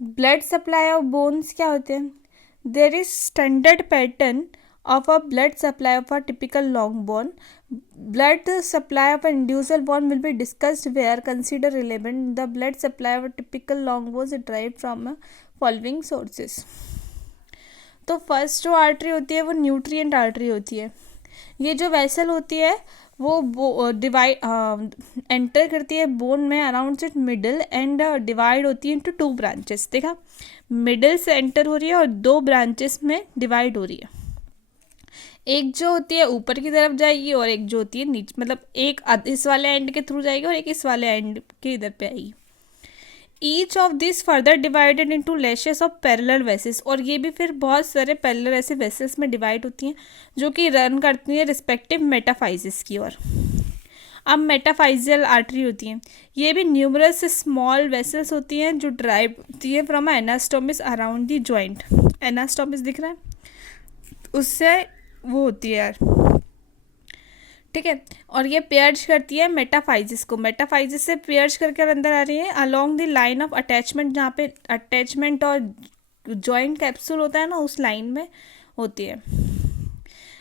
Blood supply of bones क्या होते हैं? There is standard pattern of a blood supply of a typical long bone. Blood supply of an individual bone will be discussed where consider relevant. The blood supply of a typical long bone is derived from following sources. तो first जो artery होती है वो nutrient artery होती है. ये जो vessel होती है वो डिवाइड एंटर करती है बोन में around it middle and divide होती है इनटू 2 ब्रांचेस. देखा, मिडल से एंटर हो रही है और 2 ब्रांचेस में डिवाइड हो रही है. एक जो होती है ऊपर की तरफ जाएगी और एक जो होती है नीचे, मतलब एक इस वाले एंड के थ्रू जाएगी और एक इस वाले एंड के इधर पे आएगी. Each of this further divided into lashes of parallel vessels. और ये भी फिर बहुत सारे पैरेलल ऐसे वेसल्स में डिवाइड होती हैं जो कि रन करती हैं रिस्पेक्टिव मेटाफाइजिस की ओर. अब मेटाफाइजियल आर्टरी होती हैं, ये भी न्यूमरस स्मॉल वेसल्स होती हैं जो ड्राइव होती है फ्रॉम एनास्टोमिस अराउंड दी जॉइंट. एनास्टोमिस दिख रहा है, उससे वो होती है यार, ठीक है. और ये पेयर्ज करती है मेटाफाइजिस को. मेटाफाइजिस से पेयर्ज करके अंदर आ रही है along the line of attachment, जहाँ पे अटैचमेंट और जॉइंट कैप्सूल होता है ना, उस लाइन में होती है.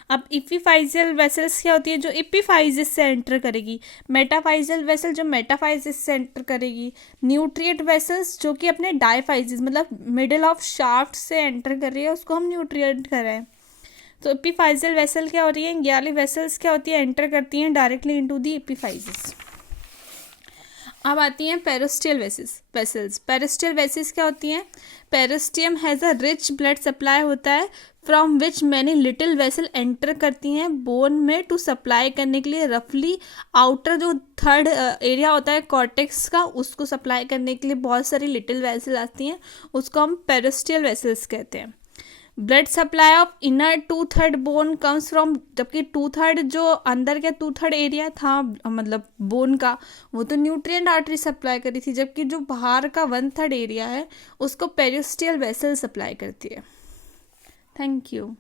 अब इपीफाइजियल वेसल्स क्या होती है? जो इपीफाइजिस से एंटर करेगी. मेटाफाइजियल वेसल जो मेटाफाइजिस से एंटर करेगी. न्यूट्रिएंट वेसल्स जो कि अपने डायफाइजिस मतलब मिडिल ऑफ शाफ्ट से एंटर कर रही है, उसको हम न्यूट्रिएंट कर रहे हैं. तो एपीफाइजियल वेसल क्या हो रही है? ये वाली वेसल्स क्या होती है? एंटर करती हैं डायरेक्टली इनटू दी एपीफाइजिस. अब आती हैं पेरिस्टियल वेसल्स. पेरिस्टियल वेसल्स क्या होती हैं? Periosteum has a rich blood supply होता है from which many little vessel enter करती हैं बोन में टू सप्लाई करने के लिए. रफली आउटर जो थर्ड एरिया होता है कॉर्टेक्स का, उसको सप्लाई करने के लिए बहुत सारी लिटिल वेसल आती हैं, उसको हम पेरिस्टियल वेसल्स कहते हैं. Blood supply of inner 2/3 bone comes from, जबकि 2/3 जो अंदर का 2/3 एरिया था मतलब बोन का, वो तो न्यूट्रिएंट आर्टरी सप्लाई करी थी, जबकि जो बाहर का 1/3 एरिया है उसको पेरिस्टियल वेसल सप्लाई करती है. Thank you.